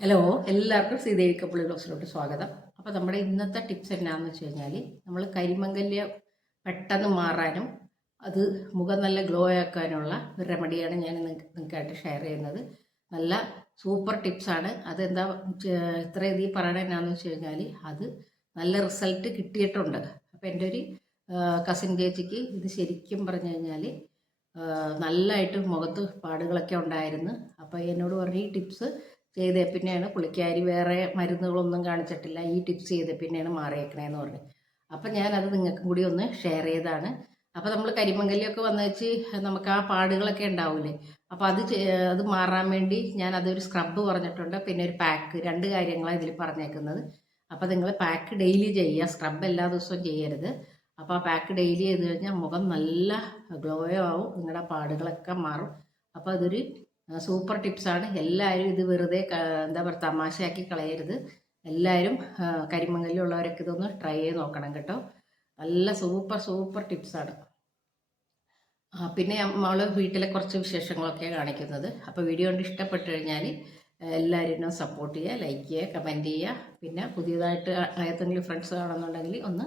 Hello എല്ലാവർക്കും ശ്രീദേവി കപ്പിളി ബ്ലോഗ്സിലോട്ട് സ്വാഗതം. അപ്പോൾ നമ്മുടെ ഇന്നത്തെ ടിപ്സ് എന്നാന്ന് വെച്ച് കഴിഞ്ഞാൽ നമ്മൾ കരിമംഗല്യം പെട്ടെന്ന് മാറാനും അത് മുഖം നല്ല ഗ്ലോ ആക്കാനുള്ള ഒരു റെമഡിയാണ് ഞാൻ നിങ്ങ- നിങ്ങൾക്കായിട്ട് ഷെയർ ചെയ്യുന്നത്. നല്ല സൂപ്പർ ടിപ്സാണ് അതെന്താ ഇത്ര ഇതീ പറയണത് എന്നാന്ന് വെച്ച് കഴിഞ്ഞാൽ അത് നല്ല റിസൾട്ട് കിട്ടിയിട്ടുണ്ട്. അപ്പോൾ എന്റെ ഒരു കസിൻ ചേച്ചിക്ക് ഇത് ശരിക്കും പറഞ്ഞു കഴിഞ്ഞാൽ നല്ലതായിട്ട് മുഖത്ത് പാടുകളൊക്കെ ഉണ്ടായിരുന്നു. അപ്പോൾ എന്നോട് പറഞ്ഞ ഈ ടിപ്സ് ചെയ്തേ. പിന്നെയാണ് പുള്ളിക്കാരി വേറെ മരുന്നുകളൊന്നും കാണിച്ചിട്ടില്ല. ഈ ടിപ്സ് ചെയ്ത പിന്നെയാണ് മാറിയേക്കണേന്ന് പറഞ്ഞു. അപ്പം ഞാനത് നിങ്ങൾക്കും കൂടി ഒന്ന് ഷെയർ ചെയ്താണ്. അപ്പോൾ നമ്മൾ കരിമങ്കലിയൊക്കെ വന്നു വെച്ച് നമുക്ക് ആ പാടുകളൊക്കെ ഉണ്ടാവില്ലേ അപ്പോൾ അത് അത് മാറാൻ വേണ്ടി ഞാൻ അതൊരു സ്ക്രബ് പറഞ്ഞിട്ടുണ്ട്. പിന്നെ ഒരു പാക്ക് രണ്ട് കാര്യങ്ങളാണ് ഇതിൽ പറഞ്ഞേക്കുന്നത്. അപ്പോൾ നിങ്ങൾ പാക്ക് ഡെയിലി ചെയ്യുക. സ്ക്രബ് എല്ലാ ദിവസവും ചെയ്യരുത്. അപ്പോൾ ആ പാക്ക് ഡെയിലി ചെയ്ത് കഴിഞ്ഞാൽ മുഖം നല്ല ഗ്ലോയോ ആവും. നിങ്ങളുടെ പാടുകളൊക്കെ മാറും. അപ്പോൾ അതൊരു സൂപ്പർ ടിപ്സാണ്. എല്ലാവരും ഇത് വെറുതെ എന്താ പറയുക തമാശയാക്കി കളയരുത്. എല്ലാവരും കരിമങ്ങലിലുള്ളവരൊക്കെ ഇതൊന്ന് ട്രൈ ചെയ്ത് നോക്കണം കേട്ടോ. നല്ല സൂപ്പർ സൂപ്പർ ടിപ്സാണ്. പിന്നെ നമ്മൾ വീട്ടിലെ കുറച്ച് വിശേഷങ്ങളൊക്കെ കാണിക്കുന്നത്. അപ്പോൾ വീഡിയോ കൊണ്ട് ഇഷ്ടപ്പെട്ട് കഴിഞ്ഞാൽ എല്ലാവരും സപ്പോർട്ട് ചെയ്യുക ലൈക്ക് ചെയ്യുക കമന്റ് ചെയ്യുക. പിന്നെ പുതിയതായിട്ട് ഏതെങ്കിലും ഫ്രണ്ട്സ് കാണുന്നുണ്ടെങ്കിൽ ഒന്ന്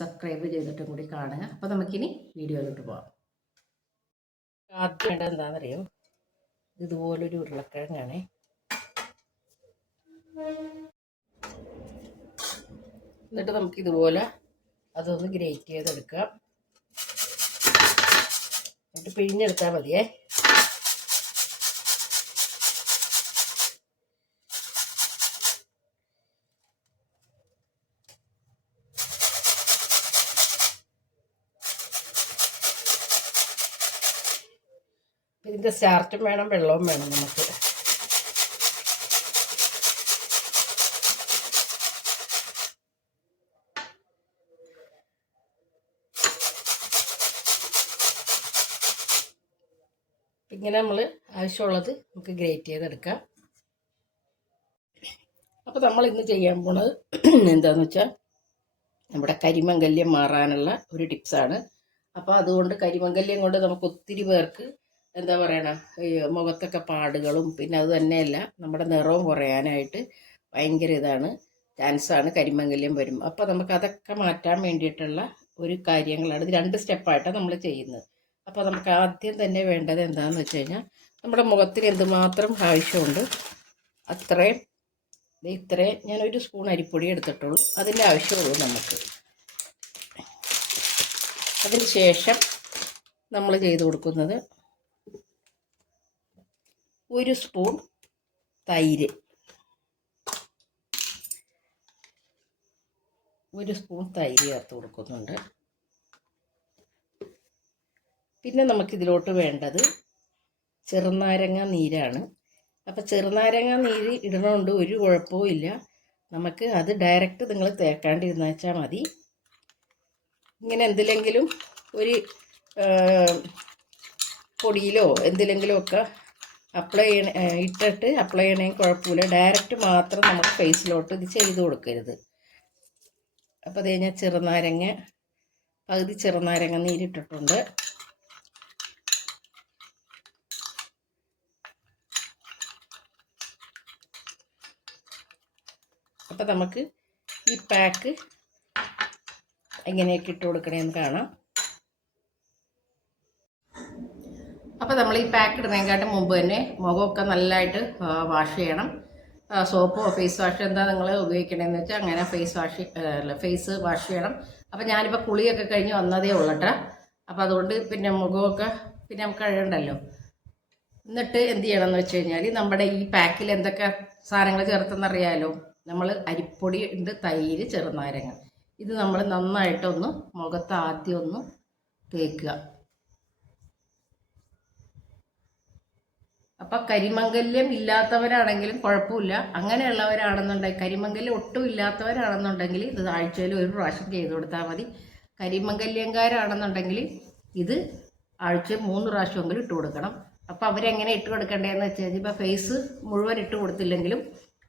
സബ്സ്ക്രൈബ് ചെയ്തിട്ടും കൂടി കാണുക. അപ്പോൾ നമുക്കിനി വീഡിയോയിലോട്ട് പോകാം ആദ്യം എന്താണെന്നറിയോ ഇതുപോലൊരു ഉരുളക്കിഴങ്ങാണേ. എന്നിട്ട് നമുക്ക് ഇതുപോലെ അതൊന്ന് ഗ്രേറ്റ് ചെയ്തെടുക്കാം. എന്നിട്ട് പിഴിഞ്ഞെടുത്താൽ മതിയേ. ഇതിന്റെ സ്റ്റാർച്ചും വേണം വെള്ളവും വേണം നമുക്ക്. ഇങ്ങനെ നമ്മൾ ആവശ്യമുള്ളത് നമുക്ക് ഗ്രേറ്റ് ചെയ്തെടുക്കാം. അപ്പോൾ നമ്മൾ ഇന്ന് ചെയ്യാൻ പോണത് എന്താണെന്ന് വെച്ചാൽ നമ്മുടെ കരിമംഗല്യം മാറാനുള്ള ഒരു ടിപ്സാണ്. അപ്പോൾ അതുകൊണ്ട് കരിമംഗല്യം കൊണ്ട് നമുക്ക് ഒത്തിരി പേർക്ക് എന്താ പറയണ മുഖത്തൊക്കെ പാടുകളും പിന്നെ അത് തന്നെയല്ല നമ്മുടെ നിറവും കുറയാനായിട്ട് ഭയങ്കര ഇതാണ്. ചാൻസാണ് കരിമംഗല്യം വരും. അപ്പോൾ നമുക്ക് അതൊക്കെ മാറ്റാൻ വേണ്ടിയിട്ടുള്ള ഒരു കാര്യങ്ങളാണ്. ഇത് രണ്ട് സ്റ്റെപ്പായിട്ടാണ് നമ്മൾ ചെയ്യുന്നത്. അപ്പോൾ നമുക്ക് ആദ്യം തന്നെ വേണ്ടത് എന്താണെന്ന് വെച്ച് കഴിഞ്ഞാൽ നമ്മുടെ മുഖത്തിന് എന്തുമാത്രം ആവശ്യമുണ്ട് അത്രയും ഇത്രയും ഞാനൊരു സ്പൂൺ അരിപ്പൊടി എടുത്തിട്ടുള്ളൂ. അതിന്റെ ആവശ്യമുള്ളൂ നമുക്ക്. അതിന് ശേഷം നമ്മൾ ചെയ്ത് കൊടുക്കുന്നത് ഒരു സ്പൂൺ തൈര്. ഒരു സ്പൂൺ തൈര് ചേർത്ത് കൊടുക്കുന്നുണ്ട്. പിന്നെ നമുക്കിതിലോട്ട് വേണ്ടത് ചെറുനാരങ്ങ നീരാണ്. അപ്പോൾ ചെറുനാരങ്ങ നീര് ഇടണോണ്ട് ഒരു കുഴപ്പവും ഇല്ല. നമുക്ക് അത് ഡയറക്റ്റ് നിങ്ങൾ തേക്കാണ്ടിരുന്ന വെച്ചാൽ മതി. ഇങ്ങനെ എന്തിലെങ്കിലും ഒരു പൊടിയിലോ എന്തിലെങ്കിലും ഒക്കെ അപ്ലൈ ചെയ്യണ ഇട്ടിട്ട് അപ്ലൈ ചെയ്യണമെങ്കിൽ കുഴപ്പമില്ല. ഡയറക്റ്റ് മാത്രം നമുക്ക് ഫേസിലോട്ട് ഇത് ചെയ്ത് കൊടുക്കരുത്. അപ്പോൾ അത് കഴിഞ്ഞാൽ ചെറുനാരങ്ങ പകുതി ചെറുനാരങ്ങ നീരിട്ടിട്ടുണ്ട്. അപ്പോൾ നമുക്ക് ഈ പാക്ക് എങ്ങനെയൊക്കെ ഇട്ട് കൊടുക്കണമെന്ന് കാണാം. അപ്പോൾ നമ്മൾ ഈ പാക്ക് ഇടുന്നതിനെക്കാട്ടും മുമ്പ് തന്നെ മുഖമൊക്കെ നല്ലതായിട്ട് വാഷ് ചെയ്യണം. സോപ്പോ ഫേസ് വാഷോ എന്താ നിങ്ങൾ ഉപയോഗിക്കണമെന്ന് വെച്ചാൽ അങ്ങനെ ഫേസ് വാഷ് അല്ല ഫേസ് വാഷ് ചെയ്യണം. അപ്പോൾ ഞാനിപ്പോൾ കുളിയൊക്കെ കഴിഞ്ഞ് വന്നതേ ഉള്ളട്ടെ അപ്പോൾ അതുകൊണ്ട് പിന്നെ മുഖമൊക്കെ പിന്നെ നമുക്ക് കഴിയണ്ടല്ലോ എന്നിട്ട് എന്ത് ചെയ്യണം എന്ന് വെച്ച് കഴിഞ്ഞാൽ നമ്മുടെ ഈ പാക്കിൽ എന്തൊക്കെ സാധനങ്ങൾ ചേർത്തെന്നറിയാലോ നമ്മൾ അരിപ്പൊടി ഉണ്ട് തൈര് ചെറുനാരങ്ങ. ഇത് നമ്മൾ നന്നായിട്ടൊന്ന് മുഖത്ത് ആദ്യം ഒന്ന് തേക്കുക. അപ്പം കരിമംഗല്യം ഇല്ലാത്തവരാണെങ്കിലും കുഴപ്പമില്ല. അങ്ങനെയുള്ളവരാണെന്നുണ്ടെങ്കിൽ കരിമംഗല്യം ഒട്ടും ഇല്ലാത്തവരാണെന്നുണ്ടെങ്കിൽ ഇത് ആഴ്ചയിൽ ഒരു പ്രാവശ്യം ചെയ്ത് കൊടുത്താൽ മതി. കരിമംഗല്യംകാരാണെന്നുണ്ടെങ്കിൽ ഇത് ആഴ്ചയിൽ മൂന്ന് പ്രാവശ്യമെങ്കിലും ഇട്ട് കൊടുക്കണം. അപ്പോൾ അവരെങ്ങനെ ഇട്ട് കൊടുക്കേണ്ടതെന്ന് വെച്ച് കഴിഞ്ഞാൽ ഇപ്പോൾ ഫേസ് മുഴുവൻ ഇട്ട് കൊടുത്തില്ലെങ്കിലും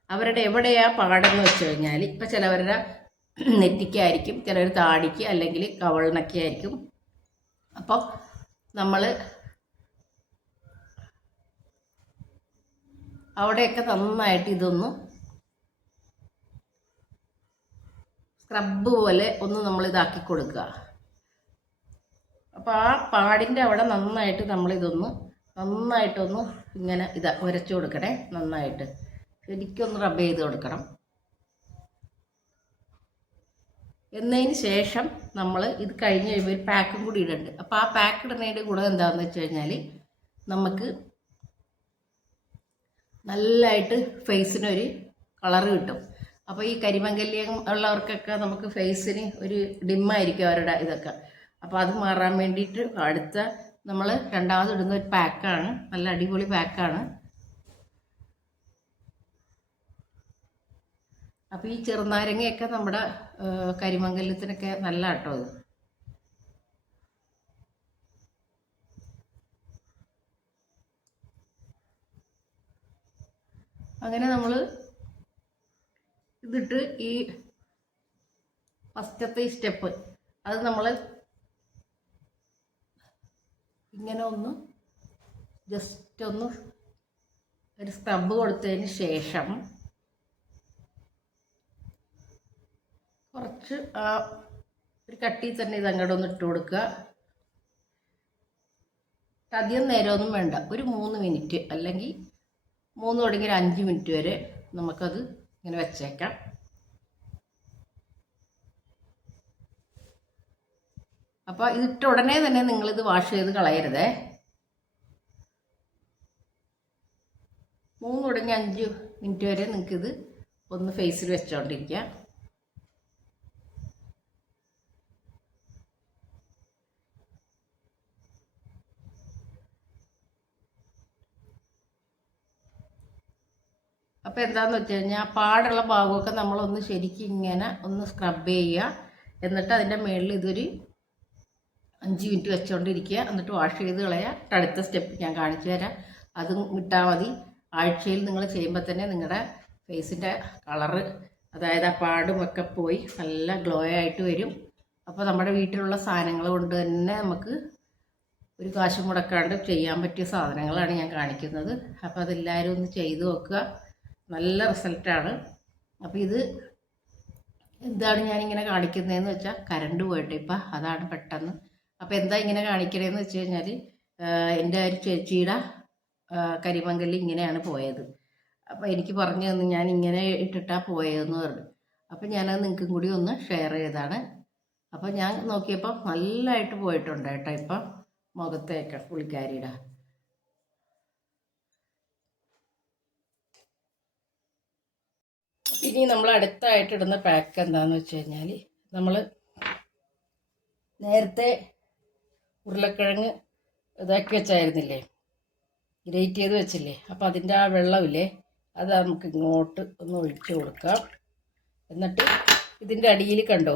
അവരുടെ എവിടെയാ പാടെന്ന് വെച്ച് കഴിഞ്ഞാൽ ഇപ്പോൾ ചിലവരുടെ നെറ്റിക്കായിരിക്കും ചിലർ താടിക്ക് അല്ലെങ്കിൽ കവളിനൊക്കെ ആയിരിക്കും അപ്പോൾ നമ്മൾ അവിടെയൊക്കെ നന്നായിട്ട് ഇതൊന്ന് സ്ക്രബ് പോലെ ഒന്ന് നമ്മൾ ഇതാക്കി കൊടുക്കുക. അപ്പോൾ ആ പാടിന്റെ അവിടെ നന്നായിട്ട് നമ്മളിതൊന്ന് നന്നായിട്ടൊന്ന് ഇങ്ങനെ ഇതാ ഉരച്ചു കൊടുക്കണേ നന്നായിട്ട്. ശരിക്കൊന്ന് റബ്ബ് ചെയ്ത് കൊടുക്കണം. എന്നതിന് ശേഷം നമ്മൾ ഇത് കഴിഞ്ഞ് കഴിയുമ്പോൾ ഒരു പാക്കും കൂടി ഇടുന്നുണ്ട് അപ്പോൾ ആ പാക്ക് ഇടുന്നതിന്റെ ഗുണം എന്താണെന്ന് വെച്ച് കഴിഞ്ഞാൽ നമുക്ക് നല്ലതായിട്ട് ഫേസിനൊരു കളറ് കിട്ടും. അപ്പോൾ ഈ കരിമങ്കല്യം ഉള്ളവർക്കൊക്കെ നമുക്ക് ഫേസിന് ഒരു ഡിമ്മായിരിക്കും അവരുടെ ഇതൊക്കെ. അപ്പോൾ അത് മാറാൻ വേണ്ടിയിട്ട് അടുത്ത നമ്മൾ രണ്ടാമത് ഇടുന്ന ഒരു പാക്കാണ്. നല്ല അടിപൊളി പാക്കാണ്. അപ്പോൾ ഈ ചെറുനാരങ്ങയൊക്കെ നമ്മുടെ കരിമംഗല്യത്തിനൊക്കെ നല്ല കേട്ടോ ഇത്. അങ്ങനെ നമ്മൾ ഇതിട്ട് ഈ ഫസ്റ്റത്തെ സ്റ്റെപ്പ്. അത് നമ്മൾ ഇങ്ങനെ ഒന്ന് ജസ്റ്റ് ഒന്ന് ഒരു സ്ക്രബ് കൊടുത്തതിന് ശേഷം കുറച്ച് ആ ഒരു കട്ടി തന്നെ ഇത് അങ്ങോട്ട് ഒന്ന് ഇട്ട് കൊടുക്കുക. അധികം നേരമൊന്നും വേണ്ട. ഒരു മൂന്ന് മിനിറ്റ് അല്ലെങ്കിൽ മൂന്ന് തുടങ്ങി ഒരു അഞ്ച് മിനിറ്റ് വരെ നമുക്കത് ഇങ്ങനെ വെച്ചേക്കാം. അപ്പോൾ ഇതിട്ട് ഉടനെ തന്നെ നിങ്ങളിത് വാഷ് ചെയ്ത് കളയരുതേ. മൂന്ന് തുടങ്ങി അഞ്ച് മിനിറ്റ് വരെ നിങ്ങൾക്കിത് ഒന്ന് ഫേസിൽ വെച്ചോണ്ടിരിക്കാം. അപ്പോൾ എന്താണെന്ന് വെച്ച് കഴിഞ്ഞാൽ പാടുള്ള ഭാഗമൊക്കെ നമ്മളൊന്ന് ശരിക്കും ഇങ്ങനെ ഒന്ന് സ്ക്രബ് ചെയ്യുക. എന്നിട്ട് അതിന്റെ മുകളിൽ ഇതൊരു അഞ്ച് മിനിറ്റ് വെച്ചുകൊണ്ടിരിക്കുക എന്നിട്ട് വാഷ് ചെയ്ത് കളയുക. അടുത്ത സ്റ്റെപ്പ് ഞാൻ കാണിച്ചു തരാം. അതും ഇട്ടാൽ മതി. ആഴ്ചയിൽ നിങ്ങൾ ചെയ്യുമ്പോൾ തന്നെ നിങ്ങളുടെ ഫേസിന്റെ കളറ് അതായത് ആ പാടും ഒക്കെ പോയി നല്ല ഗ്ലോ ആയിട്ട് വരും. അപ്പോൾ നമ്മുടെ വീട്ടിലുള്ള സാധനങ്ങൾ കൊണ്ട് തന്നെ നമുക്ക് ഒരു കാശ് മുടക്കാണ്ട് ചെയ്യാൻ പറ്റിയ സാധനങ്ങളാണ് ഞാൻ കാണിക്കുന്നത്. അപ്പോൾ അതെല്ലാവരും ഒന്ന് ചെയ്ത് നോക്കുക. നല്ല റിസൾട്ടാണ്. അപ്പോൾ ഇത് എന്താണ് ഞാനിങ്ങനെ കാണിക്കുന്നതെന്ന് വെച്ചാൽ കറണ്ട് പോയിട്ട് ഇപ്പം അതാണ് പെട്ടെന്ന്. അപ്പോൾ എന്താ ഇങ്ങനെ കാണിക്കണേന്ന് വെച്ച് കഴിഞ്ഞാൽ എന്റെ ഒരു ചേച്ചിയുടെ ആ, ഇങ്ങനെയാണ് പോയത്. അപ്പോൾ എനിക്ക് പറഞ്ഞു തന്നു ഞാൻ ഇങ്ങനെ ഇട്ടിട്ടാണ് പോയതെന്ന് പറഞ്ഞു. അപ്പോൾ ഞാനത് നിങ്ങൾക്കും കൂടി ഒന്ന് ഷെയർ ചെയ്താണ്. അപ്പോൾ ഞാൻ നോക്കിയപ്പോൾ നല്ലതായിട്ട് പോയിട്ടുണ്ട് കേട്ടോ ഇപ്പം മുഖത്തേക്ക് പുള്ളിക്കാരിയുടെ. ഇനി നമ്മൾ അടുത്തായിട്ട് ഇടുന്ന പാക്ക് എന്താണെന്ന് വെച്ച് കഴിഞ്ഞാൽ നമ്മൾ നേരത്തെ ഉരുളക്കിഴങ്ങ് ഇതാക്കി വെച്ചായിരുന്നില്ലേ? ഗ്രേറ്റ് ചെയ്ത് വെച്ചില്ലേ? അപ്പോൾ അതിന്റെ ആ വെള്ളമില്ലേ? അത് നമുക്ക് ഇങ്ങോട്ട് ഒന്ന് ഒഴിച്ച് കൊടുക്കാം. എന്നിട്ട് ഇതിന്റെ അടിയിൽ കണ്ടോ?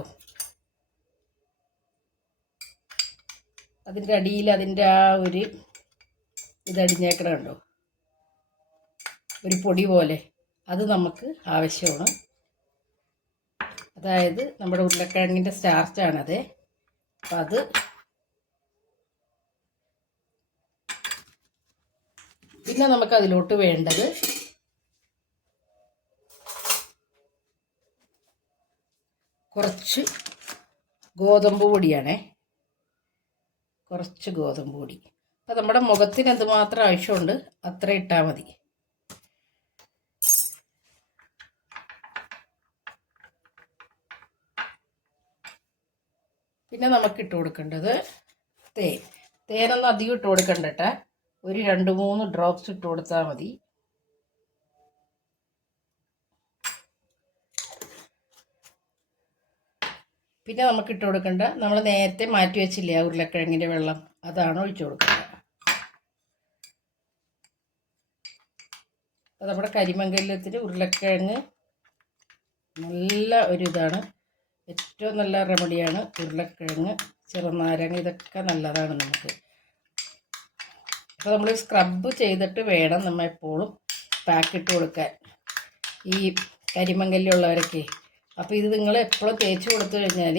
അതിന്റെ അടിയിൽ അതിന്റെ ആ ഒരു ഇതടിഞ്ഞേക്കണ കണ്ടോ? ഒരു പൊടി പോലെ. അത് നമുക്ക് ആവശ്യമാണ്. അതായത് നമ്മുടെ ഉരുളക്കിഴങ്ങിന്റെ സ്റ്റാർച്ചാണത് അപ്പം അത് പിന്നെ നമുക്ക് അതിലോട്ട് വേണ്ടത് കുറച്ച് ഗോതമ്പ് പൊടിയാണേ. കുറച്ച് ഗോതമ്പ് പൊടി. അപ്പം നമ്മുടെ മുഖത്തിന് എന്തുമാത്രം ആവശ്യമുണ്ട്. അത്ര ഇട്ടാൽ മതി. പിന്നെ നമുക്ക് ഇട്ട് കൊടുക്കേണ്ടത് തേൻ. തേനൊന്നും അധികം ഇട്ട് കൊടുക്കണ്ടട്ടെ ഒരു രണ്ട് മൂന്ന് ഡ്രോപ്സ് ഇട്ട് കൊടുത്താൽ മതി. പിന്നെ നമുക്ക് ഇട്ട് കൊടുക്കേണ്ട നമ്മൾ നേരത്തെ മാറ്റി വെച്ചില്ലേ ഉരുളക്കിഴങ്ങിന്റെ വെള്ളം? അതാണ് ഒഴിച്ചു കൊടുക്കേണ്ടത്. അത് നമ്മുടെ കരിമംഗല്യത്തിന് ഉരുളക്കിഴങ്ങ് നല്ല ഒരു ഇതാണ്. ഏറ്റവും നല്ല റെമഡിയാണ് ഉരുളക്കിഴങ്ങ് ചെറുനാരങ്ങ ഇതൊക്കെ നല്ലതാണ് നമുക്ക്. അപ്പോൾ നമ്മൾ സ്ക്രബ് ചെയ്തിട്ട് വേണം നമ്മൾ എപ്പോഴും പാക്കിട്ട് കൊടുക്കാൻ. ഈ കരിമങ്കല്ലുള്ളവരൊക്കെ അപ്പോൾ ഇത് നിങ്ങൾ എപ്പോഴും തേച്ച് കൊടുത്തു കഴിഞ്ഞാൽ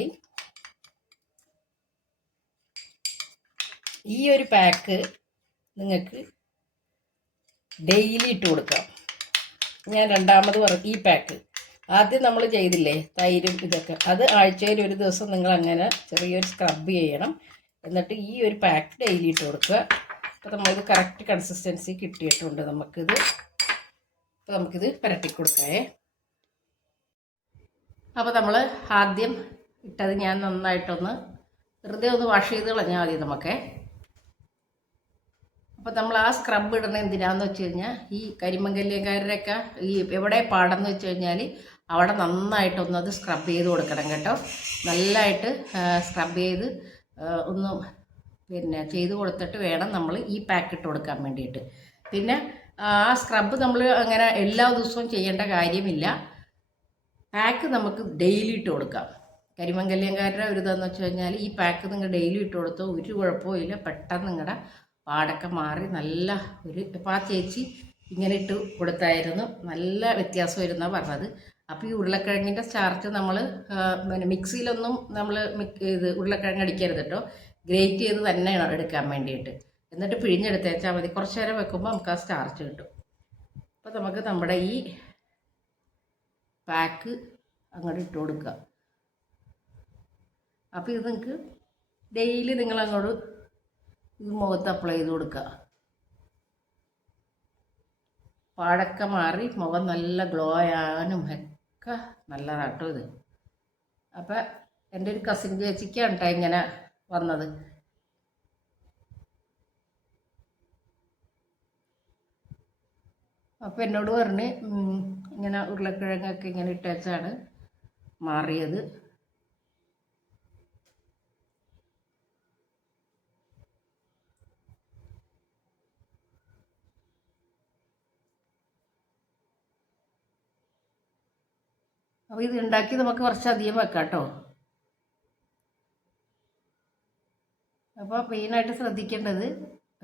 ഈ ഒരു പാക്ക് നിങ്ങൾക്ക് ഡെയിലി ഇട്ട് കൊടുക്കാം. ഞാൻ രണ്ടാമത് പറ ഈ പാക്ക് ആദ്യം നമ്മൾ ചെയ്തില്ലേ? തൈരും ഇതൊക്കെ. അത് ആഴ്ചയിൽ ഒരു ദിവസം നിങ്ങൾ അങ്ങനെ ചെറിയൊരു സ്ക്രബ് ചെയ്യണം. എന്നിട്ട് ഈ ഒരു പാക്ക് ഡെയിലി ഇട്ട് കൊടുക്കുക. അപ്പോൾ നമ്മളിത് കറക്റ്റ് കൺസിസ്റ്റൻസി കിട്ടിയിട്ടുണ്ട് നമുക്കിത്. അപ്പോൾ നമുക്കിത് പുരട്ടി കൊടുക്കാവേ. അപ്പോൾ നമ്മൾ ആദ്യം ഇട്ടത് ഞാൻ നന്നായിട്ടൊന്ന് വെറുതെ ഒന്ന് വാഷ് ചെയ്ത് കളഞ്ഞാൽ മതി നമുക്ക്. അപ്പോൾ നമ്മൾ ആ സ്ക്രബ് ഇടുന്നത് എന്തിനാന്ന് വെച്ച് കഴിഞ്ഞാൽ ഈ കരിമങ്കല്യക്കാരുടെയൊക്കെ ഈ എവിടെ പാടെന്ന് വെച്ച് കഴിഞ്ഞാൽ അവിടെ നന്നായിട്ടൊന്ന് അത് സ്ക്രബ് ചെയ്ത് കൊടുക്കണം കേട്ടോ. നല്ലതായിട്ട് സ്ക്രബ് ചെയ്ത് ഒന്ന് പിന്നെ ചെയ്ത് കൊടുത്തിട്ട് വേണം നമ്മൾ ഈ പാക്ക് ഇട്ട് കൊടുക്കാൻ വേണ്ടിയിട്ട്. പിന്നെ ആ സ്ക്രബ് നമ്മൾ അങ്ങനെ എല്ലാ ദിവസവും ചെയ്യേണ്ട കാര്യമില്ല. പാക്ക് നമുക്ക് ഡെയിലി ഇട്ട് കൊടുക്കാം. കരിമങ്കല്യംകാരുടെ ഒരു ഇതെന്ന് വെച്ച് കഴിഞ്ഞാൽ ഈ പാക്ക് നിങ്ങൾ ഡെയിലി ഇട്ട് കൊടുത്തോ ഒരു കുഴപ്പവും ഇല്ല. പെട്ടെന്ന് നിങ്ങളുടെ പാടൊക്കെ മാറി നല്ല ഒരു ഇപ്പോൾ ആ ചേച്ചി ഇങ്ങനെ ഇട്ട് കൊടുത്തായിരുന്നു. നല്ല വ്യത്യാസം വരുന്ന പറഞ്ഞത്. അപ്പോൾ ഈ ഉരുളക്കിഴങ്ങിന്റെ സ്റ്റാർച്ച് നമ്മൾ പിന്നെ മിക്സിയിലൊന്നും നമ്മൾ ഇത് ഉരുളക്കിഴങ്ങ് അടിക്കരുത് കേട്ടോ ഗ്രേറ്റ് ചെയ്ത് തന്നെ എടുക്കാൻ വേണ്ടിയിട്ട്. എന്നിട്ട് പിഴിഞ്ഞെടുത്തേച്ചാൽ മതി. കുറച്ച് നേരം വെക്കുമ്പോൾ നമുക്ക് ആ സ്റ്റാർച്ച് കിട്ടും. അപ്പോൾ നമുക്ക് നമ്മുടെ ഈ പാക്ക് അങ്ങോട്ട് ഇട്ട് കൊടുക്കുക അപ്പോൾ ഇത് നിങ്ങൾക്ക് ഡെയിലി നിങ്ങൾ അങ്ങോട്ട് ഇത് മുഖത്ത് അപ്ലൈ ചെയ്ത് കൊടുക്കുക പാടൊക്കെ മാറി മുഖം നല്ല ഗ്ലോ ആകാനും നല്ലതാട്ടോ ഇത്. അപ്പം എന്റെ ഒരു കസിൻ ചേച്ചിക്കാണ് കേട്ടോ ഇങ്ങനെ വന്നത്. അപ്പം എന്നോട് പറഞ്ഞ് ഇങ്ങനെ ഉരുളക്കിഴങ്ങൊക്കെ ഇങ്ങനെ ഇട്ടേച്ചാണ് മാറിയത്. അപ്പോൾ ഇത് ഉണ്ടാക്കി നമുക്ക് കുറച്ചധികം വെക്കാം കേട്ടോ. അപ്പോൾ മെയിനായിട്ട് ശ്രദ്ധിക്കേണ്ടത്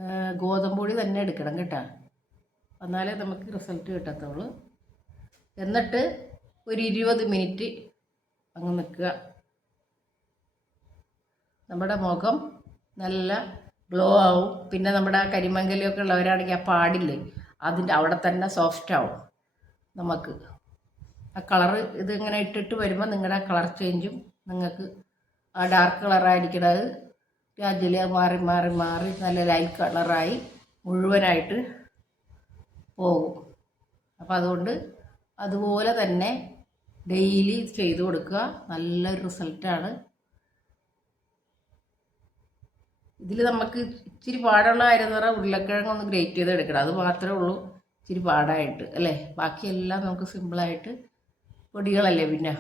ആ, ഗോതമ്പ് പൊടി തന്നെ എടുക്കണം കേട്ടോ. എന്നാലേ നമുക്ക് റിസൾട്ട് കിട്ടത്തുള്ളൂ. എന്നിട്ട് ഒരു ഇരുപത് മിനിറ്റ് അങ്ങ് നിൽക്കുക. നമ്മുടെ മുഖം നല്ല ഗ്ലോ ആവും. പിന്നെ നമ്മുടെ കരിമങ്കലിയൊക്കെ ഉള്ളവരാണെങ്കിൽ ആ പാടില്ലേ? അതിന്റെ അവിടെ തന്നെ സോഫ്റ്റ് ആവും. നമുക്ക് ആ കളറ് ഇതിങ്ങനെ ഇട്ടിട്ട് വരുമ്പോൾ നിങ്ങളുടെ ആ കളർ ചേഞ്ചും നിങ്ങൾക്ക് ആ ഡാർക്ക് കളറായിരിക്കണത് ഗ്രാജുവലി അത് മാറി മാറി മാറി നല്ല ലൈറ്റ് കളറായി മുഴുവനായിട്ട് പോകും. അപ്പോൾ അതുകൊണ്ട് അതുപോലെ തന്നെ ഡെയിലി ചെയ്ത് കൊടുക്കുക. നല്ലൊരു റിസൾട്ടാണ് ഇതിൽ നമുക്ക് ഇച്ചിരി പാടുള്ള കാര്യം എന്ന് പറഞ്ഞാൽ ഉരുളക്കിഴങ്ങ് ഒന്ന് ഗ്രേറ്റ് ചെയ്ത് എടുക്കണം. അത് മാത്രമേ ഉള്ളൂ. ഇച്ചിരി പാടായിട്ട് അല്ലേ? ബാക്കിയെല്ലാം നമുക്ക് സിമ്പിളായിട്ട് പൊടികളല്ലേ പിന്നെ?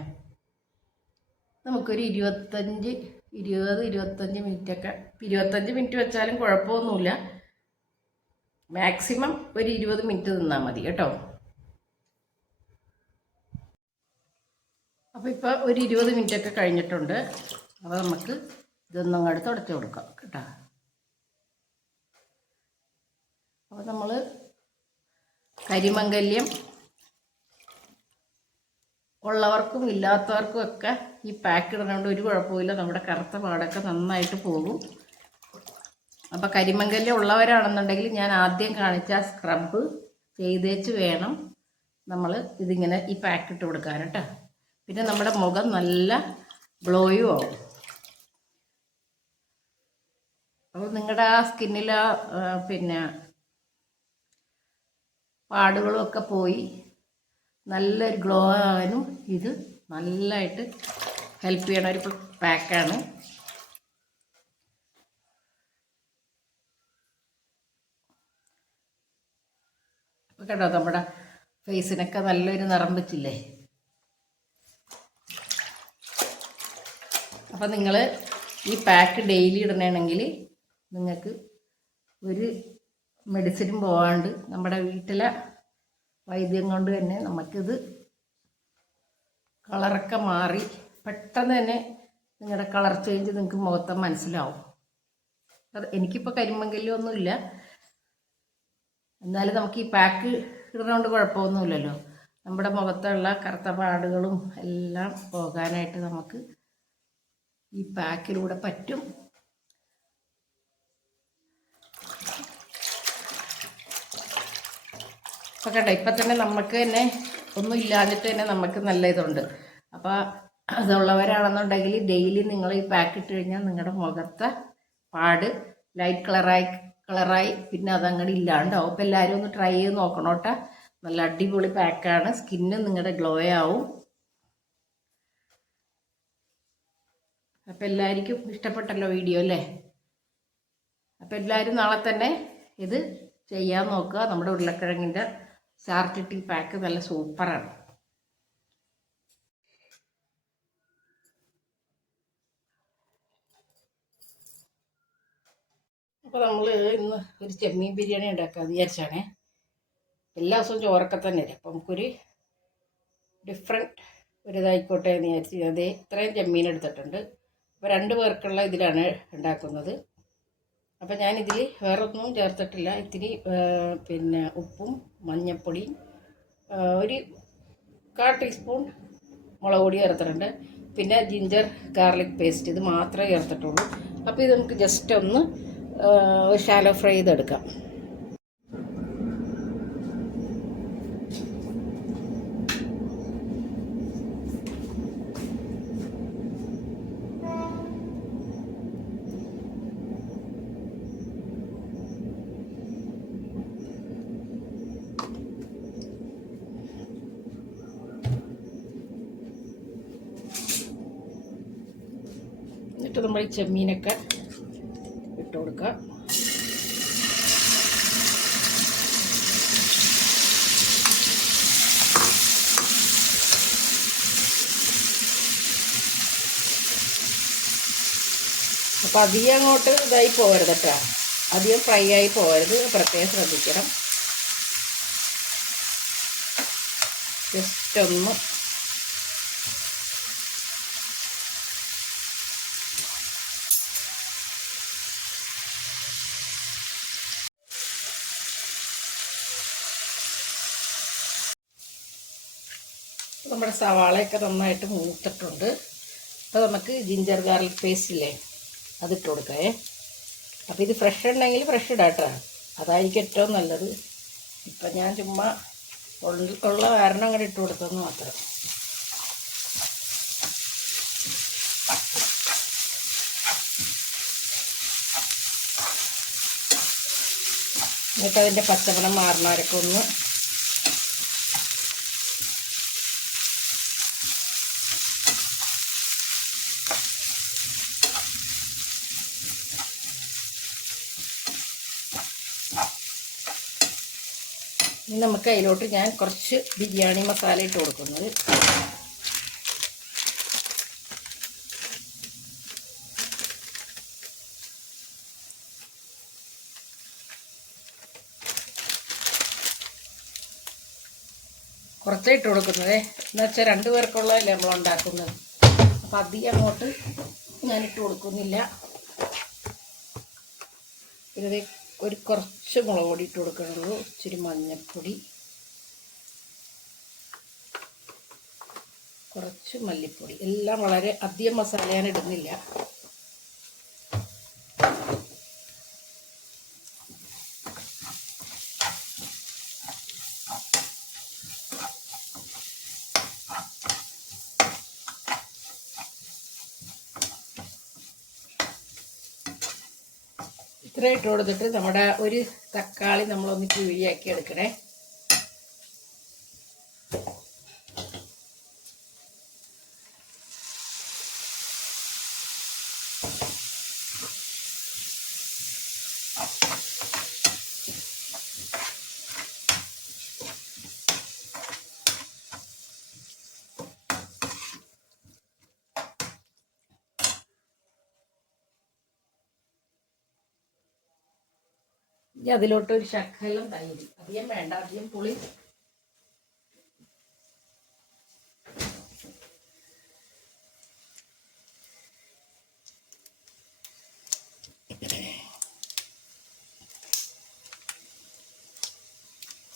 നമുക്കൊരു ഇരുപത്തഞ്ച് ഇരുപത് ഇരുപത്തഞ്ച് മിനിറ്റൊക്കെ ഇരുപത്തഞ്ച് മിനിറ്റ് വെച്ചാലും കുഴപ്പമൊന്നുമില്ല. മാക്സിമം ഒരു ഇരുപത് മിനിറ്റ് നിന്നാൽ മതി കേട്ടോ. അപ്പോൾ ഇപ്പോൾ ഒരു ഇരുപത് മിനിറ്റൊക്കെ കഴിഞ്ഞിട്ടുണ്ട്. അപ്പോൾ നമുക്ക് ഇതൊന്നും അങ്ങോട്ട് തുടച്ച് കൊടുക്കാം കേട്ടോ. അപ്പോൾ നമ്മൾ കരിമംഗല്യം ഉള്ളവർക്കും ഇല്ലാത്തവർക്കും ഒക്കെ ഈ പാക്ക് ഇടുന്നതുകൊണ്ട് ഒരു കുഴപ്പമില്ല നമ്മുടെ കറുത്ത പാടൊക്കെ നന്നായിട്ട് പോകും. അപ്പോൾ കരിമംഗല്യം ഉള്ളവരാണെന്നുണ്ടെങ്കിൽ ഞാൻ ആദ്യം കാണിച്ച സ്ക്രബ് ചെയ്തേച്ച് വേണം നമ്മൾ ഇതിങ്ങനെ ഈ പാക്ക് ഇട്ട് കൊടുക്കാൻ കേട്ടോ. പിന്നെ നമ്മുടെ മുഖം നല്ല ഗ്ലോയും ആവും. അപ്പോൾ നിങ്ങളുടെ ആ സ്കിന്നിൽ പിന്നെ പാടുകളും ഒക്കെ പോയി. നല്ലൊരു ഗ്ലോ ആകാനും ഇത് നല്ലതായിട്ട് ഹെൽപ്പ് ചെയ്യണ ഒരു പാക്കാണ്. ഇപ്പൊ കേട്ടോ നമ്മുടെ ഫേസിനൊക്കെ നല്ലൊരു നിറം വെച്ചില്ലേ അപ്പം നിങ്ങൾ ഈ പാക്ക് ഡെയിലി ഇടണമെങ്കിൽ നിങ്ങൾക്ക് ഒരു മെഡിസിനും പോകാണ്ട് നമ്മുടെ വീട്ടിലെ വൈദ്യം കൊണ്ട് തന്നെ നമുക്കിത് കളറൊക്കെ മാറി. പെട്ടെന്ന് തന്നെ നിങ്ങളുടെ കളർ ചേഞ്ച് നിങ്ങൾക്ക് മുഖത്തെ മനസ്സിലാവും. അത് എനിക്കിപ്പോൾ ഒന്നുമില്ല എന്നാലും നമുക്ക് ഈ പാക്ക് ഇടുന്നതുകൊണ്ട് കുഴപ്പമൊന്നുമില്ലല്ലോ. നമ്മുടെ മുഖത്തുള്ള കറുത്ത പാടുകളും എല്ലാം പോകാനായിട്ട് നമുക്ക് ഈ പാക്കിലൂടെ പറ്റും. അപ്പോൾ കേട്ടോ ഇപ്പം തന്നെ നമുക്ക് തന്നെ ഒന്നും ഇല്ലാഞ്ഞിട്ട് തന്നെ നമുക്ക് നല്ല ഇതുണ്ട്. അപ്പോൾ അതുള്ളവരാണെന്നുണ്ടെങ്കിൽ ഡെയിലി നിങ്ങൾ ഈ പാക്ക് ഇട്ട് കഴിഞ്ഞാൽ നിങ്ങളുടെ മുഖത്തെ പാട് ലൈറ്റ് കളറായി കളറായി പിന്നെ അതങ്ങോട്ട് ഇല്ലാണ്ടാവും അപ്പോൾ എല്ലാവരും ഒന്ന് ട്രൈ ചെയ്ത് നോക്കണോട്ടെ. നല്ല അടിപൊളി പാക്കാണ് സ്കിന്നും നിങ്ങളുടെ ഗ്ലോ ആവും. അപ്പോൾ എല്ലാവർക്കും ഇഷ്ടപ്പെട്ടല്ലോ വീഡിയോ അല്ലേ? അപ്പോൾ എല്ലാവരും നാളെ തന്നെ ഇത് ചെയ്യാൻ നോക്കുക. നമ്മുടെ ഉരുളക്കിഴങ്ങിന്റെ ചാർട്ട് ടീ പാക്ക് നല്ല സൂപ്പറാണ്. അപ്പോൾ നമ്മൾ ഇന്ന് ഒരു ചെമ്മീൻ ബിരിയാണി ഉണ്ടാക്കാൻ വിചാരിച്ചാണേ. എല്ലാ ദിവസവും ചോറൊക്കെ തന്നെ അപ്പം നമുക്കൊരു ഡിഫറെന്റ് ഒരു ഇതായിക്കോട്ടെ എന്ന് വിചാരിച്ച് അതേ ഇത്രയും ചെമ്മീൻ എടുത്തിട്ടുണ്ട്. അപ്പോൾ രണ്ട് പേർക്കുള്ള ഇതിലാണ് ഉണ്ടാക്കുന്നത്. അപ്പോൾ ഞാനിതിൽ വേറൊന്നും ചേർത്തിട്ടില്ല. ഇത്തിരി പിന്നെ ഉപ്പും മഞ്ഞൾപ്പൊടിയും ആ, ഒരു കാ ടീസ്പൂൺ മുളക് പൊടി ചേർത്തിട്ടുണ്ട്. പിന്നെ ജിഞ്ചർ ഗാർലിക് പേസ്റ്റ് ഇത് മാത്രമേ ചേർത്തിട്ടുള്ളൂ. അപ്പോൾ ഇത് നമുക്ക് ജസ്റ്റ് ഒന്ന് ഷാലോ ഫ്രൈ ചെയ്തെടുക്കാം. എന്നിട്ട് നമ്മൾ ഈ ചെമ്മീനൊക്കെ ഇട്ട് കൊടുക്കുക. അപ്പം അധികം അങ്ങോട്ട് ഇതായി പോകരുത് കേട്ടോ. അധികം ഫ്രൈ ആയി പോകരുത്. പ്രത്യേകം ശ്രദ്ധിക്കണം. ജസ്റ്റ് ഒന്ന് സവാളയൊക്കെ നന്നായിട്ട് മൂത്തിട്ടുണ്ട്. അപ്പോൾ നമുക്ക് ജിഞ്ചർ ഗാർലിക് പേസ്റ്റ് ഇല്ലേ അതിട്ട് കൊടുക്കാം അപ്പോൾ ഇത് ഫ്രഷ് ഉണ്ടെങ്കിൽ ഫ്രഷ് ഇടാം അതായിരിക്കും ഏറ്റവും നല്ലത്. ഇപ്പം ഞാൻ ചുമ്മാ ഉള്ള- കാരണം അങ്ങോട്ട് ഇട്ട് കൊടുത്തെന്ന് മാത്രം. എന്നിട്ട് അതിന്റെ പച്ചമണം മാറുന്നവരൊക്കെ ഒന്ന് നമുക്ക് അതിലോട്ട് ഞാൻ കുറച്ച് ബിരിയാണി മസാല ഇട്ട് കൊടുക്കുന്നത്. കുറച്ചേ ഇട്ട് കൊടുക്കുന്നത്. എന്ന് വെച്ചാൽ രണ്ട് പേർക്കുള്ളതല്ലേ നമ്മൾ ഉണ്ടാക്കുന്നത്. അപ്പം അധികം അങ്ങോട്ട് ഞാനിട്ട് കൊടുക്കുന്നില്ല. ഇത് ഒരു കുറച്ച് മുളക് പൊടി ഇട്ട് കൊടുക്കണുള്ളൂ. ഇച്ചിരി മഞ്ഞൾപ്പൊടി. കുറച്ച് മല്ലിപ്പൊടി. എല്ലാം വളരെ അധികം മസാല ഞാൻ ഇടുന്നില്ല. ഇത്ര കൊടുത്തിട്ട് നമ്മുടെ ഒരു തക്കാളി നമ്മളൊന്ന് കിഴിയാക്കി എടുക്കണേ അതിലോട്ട് ഒരു ശക്കലം തൈര്. അധികം വേണ്ട അധികം പുളി.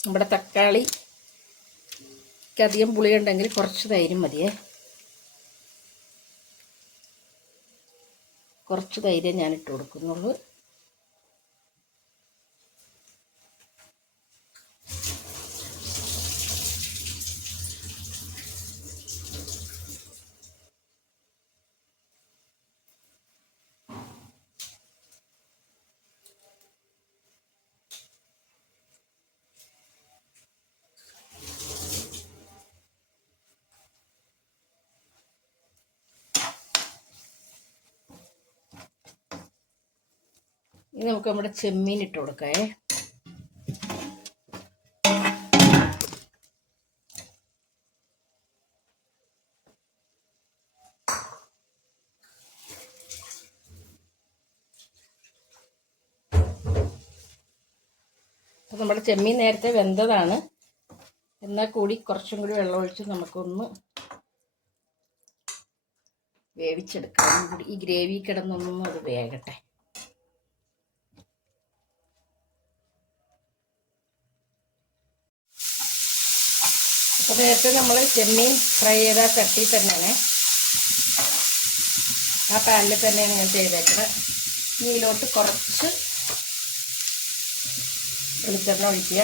നമ്മുടെ തക്കാളി. അധികം പുളി ഉണ്ടെങ്കിൽ കുറച്ച് തൈരും മതിയേ. കുറച്ച് തൈര് ഞാൻ ഇട്ട് കൊടുക്കുന്നുള്ളൂ. ഇനി നമുക്ക് നമ്മുടെ ചെമ്മീൻ ഇട്ട് കൊടുക്കാം. അപ്പം നമ്മുടെ ചെമ്മീൻ നേരത്തെ വെന്തതാണ്. എന്നാൽ കൂടി കുറച്ചും കൂടി വെള്ളം ഒഴിച്ച് നമുക്കൊന്ന് വേവിച്ചെടുക്കാം. ഈ ഗ്രേവി കിടന്നൊന്നും അത് വേകട്ടെ അപ്പോൾ നേരത്തെ നമ്മൾ ചെമ്മീൻ ഫ്രൈ ചെയ്ത ചട്ടി തന്നെയാണ്. ആ പാനിൽ തന്നെയാണ് ഞാൻ ചെയ്തേക്കുന്നത് ഇതിലോട്ട് കുറച്ച് വെളിച്ചെണ്ണ ഒഴിക്കുക.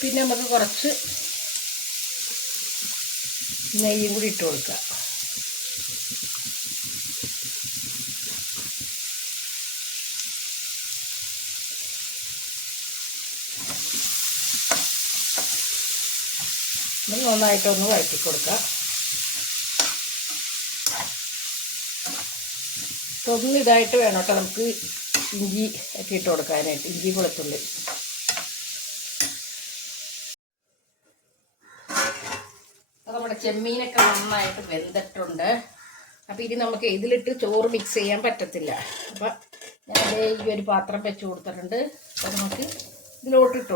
പിന്നെ നമുക്ക് കുറച്ച് നെയ്യും കൂടി ഇട്ട് കൊടുക്കുക. നന്നായിട്ടൊന്ന് വഴറ്റി കൊടുക്കുക. ഒന്ന് ഇതായിട്ട് വേണം കേട്ടോ നമുക്ക് ഇഞ്ചി ഒക്കെ ഇട്ട് കൊടുക്കാനായിട്ട് ഇഞ്ചി വെളുത്തുള്ളി. അപ്പോൾ നമ്മുടെ ചെമ്മീനൊക്കെ നന്നായിട്ട് വെന്തിട്ടുണ്ട്. അപ്പോൾ ഇനി നമുക്ക് ഇതിലിട്ട് ചോറ് മിക്സ് ചെയ്യാൻ പറ്റത്തില്ല. അപ്പോൾ ഞാൻ ഈ ഒരു പാത്രം വെച്ച് കൊടുത്തിട്ടുണ്ട്. അപ്പോൾ നമുക്ക് ഇതിലോട്ട് ഇട്ട്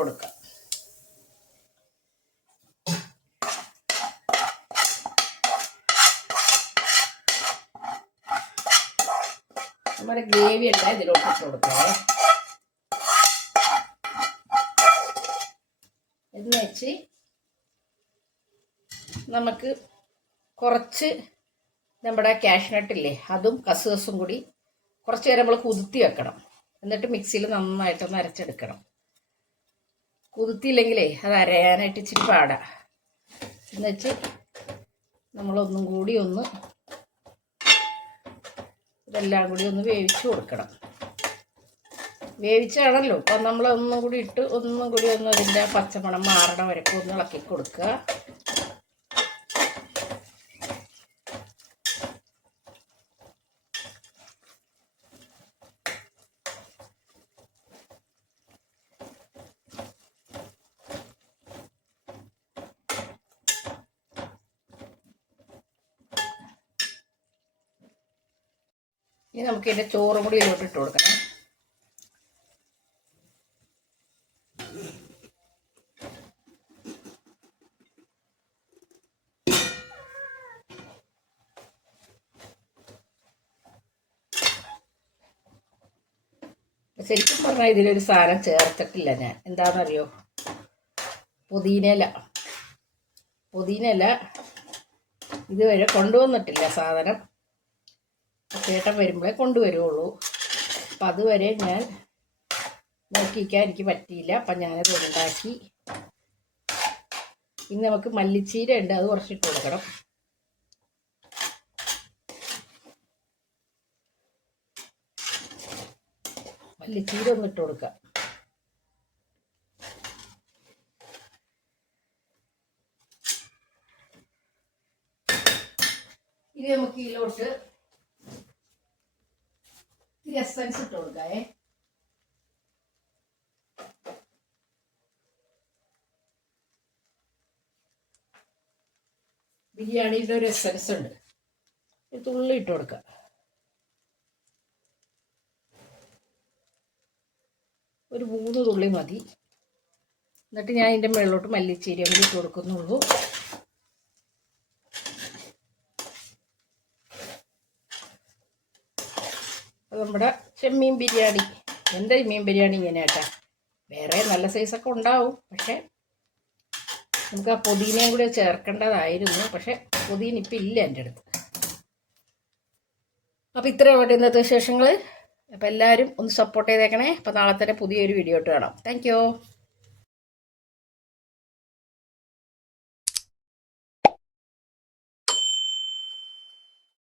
കൊടുക്കാം കൂടെ ഗ്രേവി ഉണ്ട് ഇതിലോട്ട് ഇട്ട് കൊടുക്കാം എന്ന് വെച്ച് നമുക്ക് കുറച്ച് നമ്മുടെ കാഷ്നട്ടില്ലേ അതും കസുകസും കൂടി കുറച്ച് നേരം നമ്മൾ കുതിർത്തി വെക്കണം. എന്നിട്ട് മിക്സിയിൽ നന്നായിട്ടൊന്ന് അരച്ചെടുക്കണം. കുതിർത്തിയില്ലെങ്കിലേ അത് അരയാനായിട്ട് ഇച്ചിരി പാടാ. എന്ന് വെച്ച് നമ്മളൊന്നും കൂടി ഒന്ന് ഇതെല്ലാം കൂടി ഒന്ന് വേവിച്ച് കൊടുക്കണം. വേവിച്ചാണല്ലോ. അപ്പം നമ്മൾ ഒന്നും കൂടി ഇട്ട് ഒന്നും കൂടി ഒന്ന് അതിന്റെ പച്ചമണം മാറണ വരക്കും ഒന്ന് ഇളക്കി കൊടുക്കുക. നമുക്ക് ഇതിന്റെ ചോറും കൂടി ഇതിലോട്ട് ഇട്ട് കൊടുക്കണം. ശരിക്കും പറഞ്ഞാൽ ഇതിലൊരു സാധനം ചേർത്തിട്ടില്ല ഞാൻ. എന്താണെന്നറിയോ? പുതിനയില. പുതിനയില ഇതുവരെ കൊണ്ടുവന്നിട്ടില്ല സാധനം. ചേട്ടൻ വരുമ്പോഴേ കൊണ്ടുവരുള്ളൂ അപ്പം അതുവരെ ഞാൻ നോക്കിക്കാൻ എനിക്ക് പറ്റിയില്ല. അപ്പം ഞാനത് ഉണ്ടാക്കി ഇനി നമുക്ക് മല്ലിച്ചീര ഉണ്ട് അത് കുറച്ചിട്ട് കൊടുക്കണം. മല്ലിച്ചീര ഒന്ന് ഇട്ട് കൊടുക്കാം. ഇനി നമുക്ക് ഇതിലോട്ട് ഇത്തിരി എസൻസ് ഇട്ട് കൊടുക്കാവേ ബിരിയാണിയുടെ ഒരു എസൻസ് ഉണ്ട്. തുള്ളി ഇട്ട് കൊടുക്കുക ഒരു മൂന്ന് തുള്ളി മതി. എന്നിട്ട് ഞാൻ ഇതിന്റെ മുകളിലോട്ട് മല്ലിച്ചീരി അങ്ങനെ ഇട്ട് കൊടുക്കുന്നുള്ളൂ. നമ്മുടെ ചെമ്മീൻ ബിരിയാണി. എന്റെ മീൻ ബിരിയാണി ഇങ്ങനെ കേട്ടാ വേറെ നല്ല സൈസൊക്കെ ഉണ്ടാവും. പക്ഷേ നമുക്ക് ആ പുതിനയും കൂടി ചേർക്കേണ്ടതായിരുന്നു. പക്ഷേ പുതിന ഇപ്പം ഇല്ല എന്റെ അടുത്ത്. അപ്പോൾ ഇത്രയും വേണ്ട ഇന്നത്തെ വിശേഷങ്ങൾ അപ്പോൾ എല്ലാവരും ഒന്ന് സപ്പോർട്ട് ചെയ്തേക്കണേ. അപ്പോൾ നാളെ തന്നെ പുതിയൊരു വീഡിയോ ഇട്ട് കാണാം. താങ്ക്